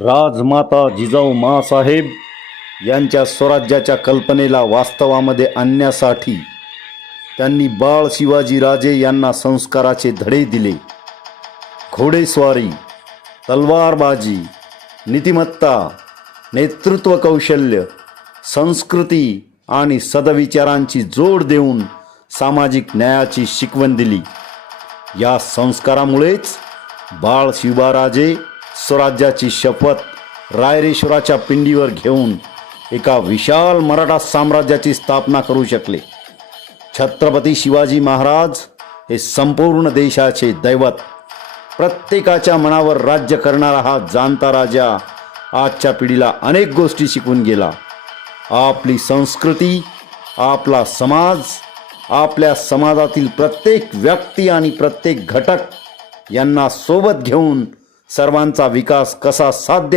राजमाता जिजाऊ माँसाहेब यांच्या स्वराज्याच्या कल्पनेला वास्तवामध्ये आणण्यासाठी त्यांनी बाळ शिवाजीराजे यांना संस्काराचे धडे दिले. घोडेस्वारी, तलवारबाजी, नीतिमत्ता, नेतृत्व कौशल्य, संस्कृती आणि सदविचारांची जोड देऊन सामाजिक न्यायाची शिकवण दिली. या संस्कारामुळेच बाळ शिवाजीराजे स्वराज्याची शपथ रायरेश्वराच्या पिंडीवर घेऊन एका विशाल मराठा साम्राज्याची स्थापना करू शकले. छत्रपती शिवाजी महाराज हे संपूर्ण देशाचे दैवत, प्रत्येकाच्या मनावर राज्य करणारा हा जाणता राजा आजच्या पिढीला अनेक गोष्टी शिकवून गेला. आपली संस्कृती, आपला समाज, आपल्या समाजातील प्रत्येक व्यक्ती आणि प्रत्येक घटक यांना सोबत घेऊन सर्वांचा विकास कसा साध्य